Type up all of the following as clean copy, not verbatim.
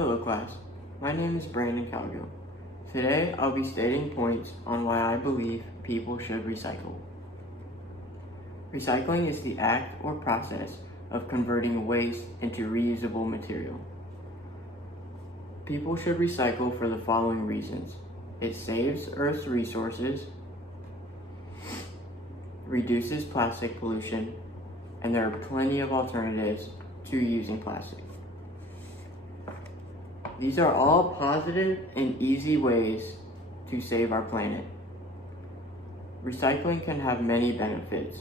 Hello class, my name is Brandon Calgill. Today I'll be stating points on why I believe people should recycle. Recycling is the act or process of converting waste into reusable material. People should recycle for the following reasons. It saves Earth's resources, reduces plastic pollution, and there are plenty of alternatives to using plastic. These are all positive and easy ways to save our planet. Recycling can have many benefits,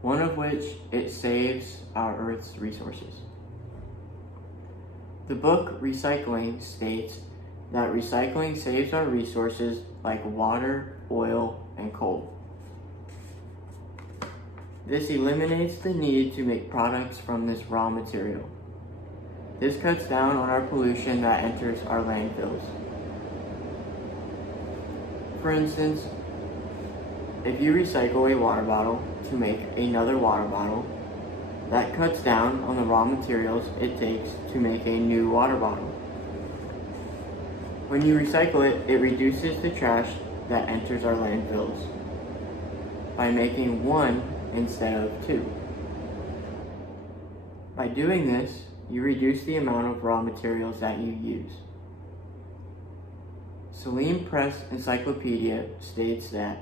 one of which it saves our Earth's resources. The book Recycling states that recycling saves our resources like water, oil, and coal. This eliminates the need to make products from this raw material. This cuts down on our pollution that enters our landfills. For instance, if you recycle a water bottle to make another water bottle, that cuts down on the raw materials it takes to make a new water bottle. When you recycle it, it reduces the trash that enters our landfills by making one instead of two. By doing this, you reduce the amount of raw materials that you use. Saline Press Encyclopedia states that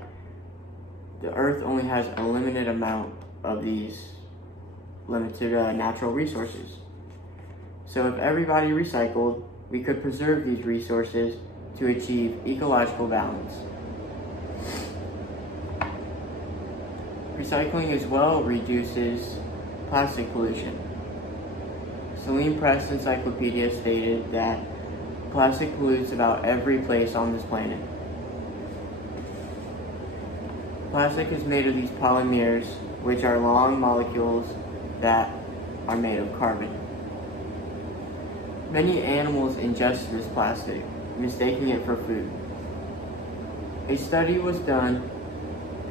the Earth only has a limited amount of these limited natural resources. So if everybody recycled, we could preserve these resources to achieve ecological balance. Recycling as well reduces plastic pollution. Saline Press Encyclopedia stated that plastic pollutes about every place on this planet. Plastic is made of these polymers, which are long molecules that are made of carbon. Many animals ingest this plastic, mistaking it for food. A study was done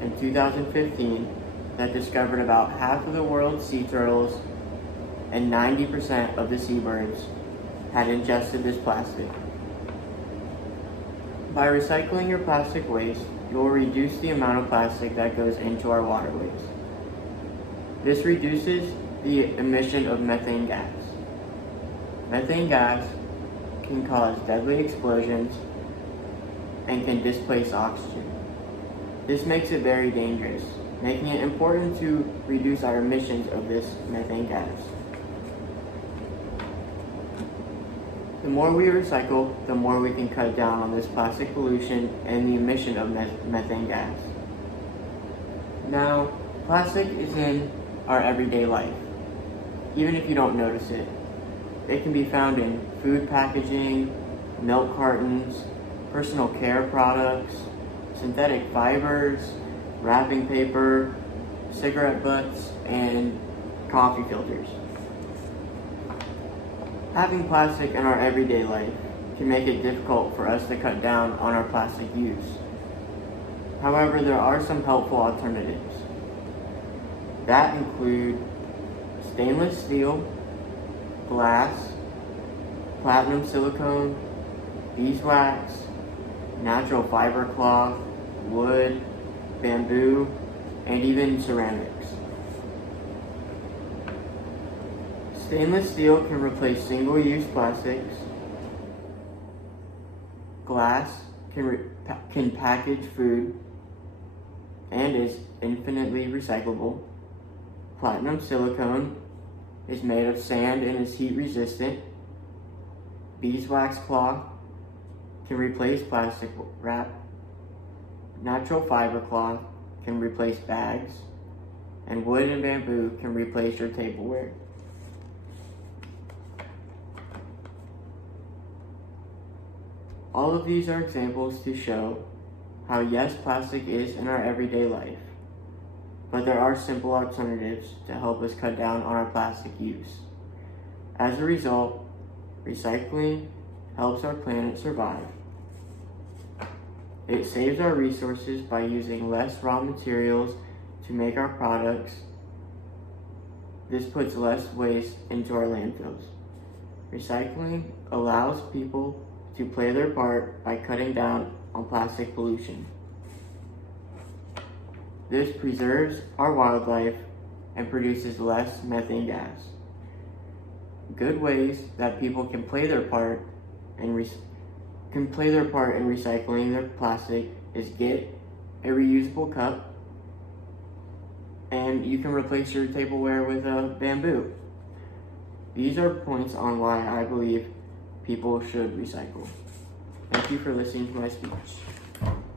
in 2015 that discovered about half of the world's sea turtles and 90% of the seabirds had ingested this plastic. By recycling your plastic waste, you will reduce the amount of plastic that goes into our waterways. This reduces the emission of methane gas. Methane gas can cause deadly explosions and can displace oxygen. This makes it very dangerous, making it important to reduce our emissions of this methane gas. The more we recycle, the more we can cut down on this plastic pollution and the emission of methane gas. Now, plastic is in our everyday life, even if you don't notice it. It can be found in food packaging, milk cartons, personal care products, synthetic fibers, wrapping paper, cigarette butts, and coffee filters. Having plastic in our everyday life can make it difficult for us to cut down on our plastic use. However, there are some helpful alternatives. That include stainless steel, glass, platinum silicone, beeswax, natural fiber cloth, wood, bamboo, and even ceramics. Stainless steel can replace single-use plastics. Glass can package food and is infinitely recyclable. Platinum silicone is made of sand and is heat resistant. Beeswax cloth can replace plastic wrap. Natural fiber cloth can replace bags. And wood and bamboo can replace your tableware. All of these are examples to show how yes, plastic is in our everyday life, but there are simple alternatives to help us cut down on our plastic use. As a result, recycling helps our planet survive. It saves our resources by using less raw materials to make our products. This puts less waste into our landfills. Recycling allows people to play their part by cutting down on plastic pollution. This preserves our wildlife and produces less methane gas. Good ways that people can play their part in recycling their plastic is get a reusable cup, and you can replace your tableware with a bamboo. These are points on why I believe people should recycle. Thank you for listening to my speech.